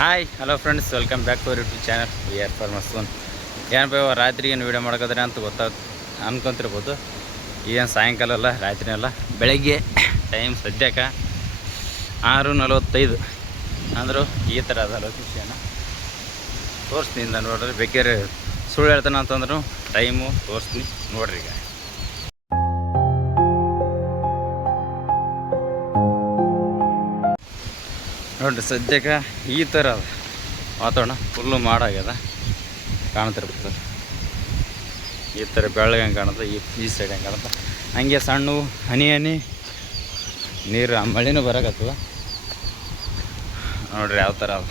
Hi hello friends, welcome back to our YouTube channel we are farmers one. ಏನಪ್ಪ ರಾತ್ರಿ ಏನು video ಮಾಡ್ಕೋದ್ರೆ ಅಂತ ಅನ್ಕೊಂತಿರ್ಬೋದು. ಏನು ಸಾಯಂಕಾಲ ಅಲ್ಲ, ರಾತ್ರಿ ಅಲ್ಲ, ಬೆಳಗ್ಗೆ ಟೈಮ್ ಸದ್ಯಕ್ಕೆ 6:45 ಅಂದರು ಈ ಥರ ಅದಲ್ಲ ವಿಷಯನ ತೋರಿಸ್ತೀನಿ ನೋಡ್ರಿ. ಬೇಕಾದ್ರೆ ಸುಳ್ಳು ಹೇಳ್ತಾನೆ ಅಂತಂದ್ರು ಟೈಮು ತೋರಿಸ್ತೀನಿ ನೋಡ್ರಿ. ಈಗ ನೋಡಿರಿ, ಸದ್ಯಕ್ಕೆ ಈ ಥರ ಅದ ವಾತಾವರಣ, ಫುಲ್ಲು ಮಾಡಾಗ್ಯದ, ಕಾಣ್ತಿರ್ಬೋದು. ಈ ಥರ ಬೆಳ್ಳಗೆ ಹೆಂಗೆ ಕಾಣುತ್ತೆ, ಈ ಸೈಡ್ ಹೆಂಗೆ ಕಾಣುತ್ತೆ, ಹಂಗೆ ಸಣ್ಣ ಹನಿ ನೀರು ಮಳೆನೂ ಬರೋಕತ್ತದ ನೋಡ್ರಿ. ಯಾವ ಥರ ಅದ,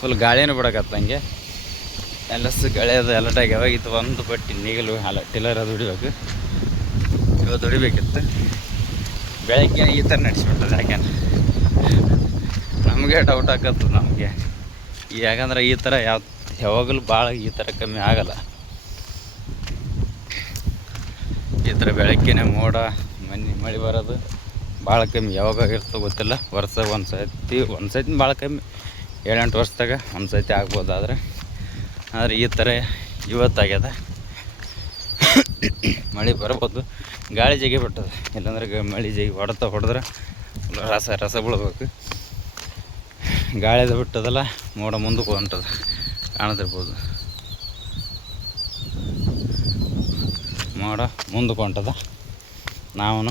ಫುಲ್ ಗಾಳಿನೂ ಬಿಡಕತ್ತ, ಹಂಗೆ ಎಲ್ಲಸು ಗಾಳಿಯದು ಎಲ್ಲಟಾಗ್ಯಾವ. ಇದು ಒಂದು ಬಟ್ಟಿ ನೀಗಲು ಟಿಲ್ಲರ್ ಅದು ಹೊಡಿಬೇಕು, ಇವತ್ತು ಹೊಡಿಬೇಕಿತ್ತು. ಬೆಳಗ್ಗೆ ಈ ಥರ ನಡೆಸ್ಬಿಟ್ಟದೆ. ನಮಗೆ ಡೌಟ್ ಆಗತ್ತದ ನಮಗೆ, ಯಾಕಂದ್ರೆ ಈ ಥರ ಯಾವಾಗಲೂ ಭಾಳ ಈ ಥರ ಕಮ್ಮಿ ಆಗಲ್ಲ. ಈ ಥರ ಬೆಳಗ್ಗೆನೆ ಮೋಡ ಮಳೆ ಬರೋದು ಭಾಳ ಕಮ್ಮಿ, ಯಾವಾಗ ಇರ್ತೋ ಗೊತ್ತಿಲ್ಲ. ವರ್ಷ ಒಂದು ಸತಿ ಭಾಳ ಕಮ್ಮಿ, 7-8 ವರ್ಷದಾಗ ಒಂದು ಸತಿ ಆಗ್ಬೋದು. ಆದರೆ ಈ ಥರ ಇವತ್ತಾಗ್ಯದ. ಮಳೆ ಬರ್ಬೋದು, ಗಾಳಿ ಜಗಿ ಬಿಟ್ಟದ. ಇಲ್ಲಾಂದ್ರೆ ಮಳೆ ಜಗಿ ಹೊಡೆದ್ರೆ ರಸ ಬೀಳ್ಬೇಕು. ಗಾಳಿದ ಬಿಟ್ಟದಲ್ಲ, ಮೋಡ ಮುಂದಕ್ಕೆ ಹೊಂಟದ, ಕಾಣ್ತಿರ್ಬೋದು. ಮೋಡ ಮುಂದಕ್ಕೆ ಹೊಂಟದ, ನಾವು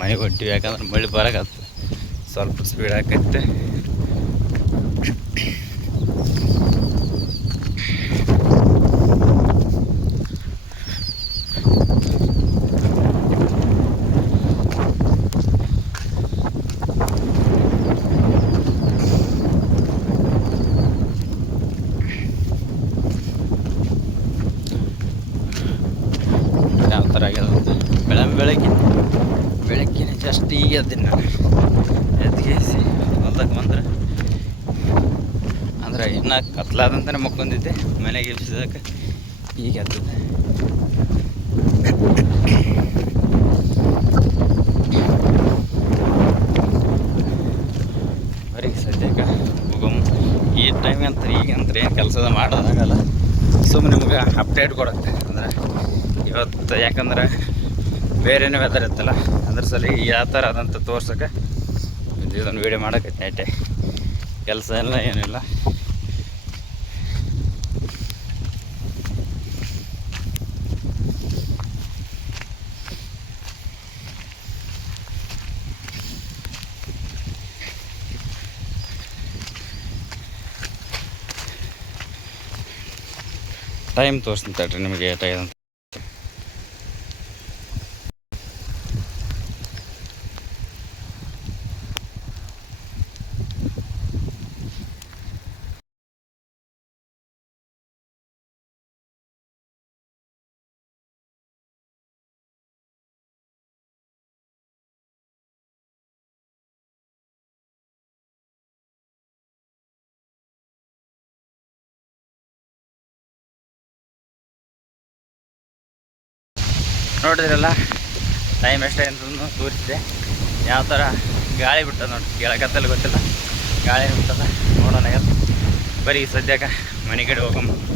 ಮನೆಗೆ ಹೊಂಟಿವಿ. ಯಾಕಂದ್ರೆ ಮಳೆ ಬರೋಕತ್ತ, ಸ್ವಲ್ಪ ಸ್ಪೀಡ್ ಆಕೈತೆ. ಯಾವ ಥರ ಆಗ್ಯದ ಬೆಳಗ್ಗೆ ಜಸ್ಟ್ ಈಗ ಎದ್ದೀನಿ ನಾನು. ಎದ್ಗೇಸಿ ಹೊಲ್ದಾಗ ಬಂದ್ರೆ ಅಂದ್ರೆ ಇನ್ನೂ ಕತ್ಲಾದಂತಲೇ ಮಕ್ಕೊಂದಿದ್ದೆ. ಮನೆಗೆ ಎಬ್ಸಿದಕ್ಕೆ ಈಗ ಎತ್ತದೆ. ಬರೀ ಸದ್ಯಕ್ಕೆ ಹೋಗಮ್. ಈ ಟೈಮ್ ಈಗಂದ್ರೆ ಏನು ಕೆಲಸದ ಮಾಡೋದಾಗಲ್ಲ, ಸುಮ್ಮನೆ ನಿಮ್ಗೆ ಅಪ್ಡೇಟ್ ಕೊಡುತ್ತೆ. ಅಂದರೆ ಇವತ್ತು ಯಾಕಂದ್ರೆ ಬೇರೆನೇ ವೆದರ್ ಇತ್ತಲ್ಲ, ಅದ್ರ ಸಲ ಯಾವ ಥರ ಅದಂತ ತೋರ್ಸೋಕೆ ಇದೊಂದು ವೀಡಿಯೋ ಮಾಡೋಕೈತೆ. ನೈಟೆ ಕೆಲಸ ಎಲ್ಲ ಏನಿಲ್ಲ. ಟೈಮ್ ತೋರಿಸ್ತೀನಿ ತಡ್ರಿ ನಿಮಗೆ ಏಟಾಗ್ಯದಂತ. ನೋಡಿದ್ರಲ್ಲ, ಟೈಮ್ ಎಷ್ಟೇ ಅಂತ ತೋರಿಸಿದೆ. ಯಾವ ಥರ ಗಾಳಿ ಬಿಟ್ಟದ ನೋಡಿ, ಕೇಳಕತ್ತಲ್ಲಿ ಗೊತ್ತಿಲ್ಲ, ಗಾಳಿ ಬಿಟ್ಟದ. ನೋಡೋಣ ಬರೀ ಸದ್ಯಕ್ಕೆ ಮನೆ ಕಡೆ ಹೋಗಮ್ಮ.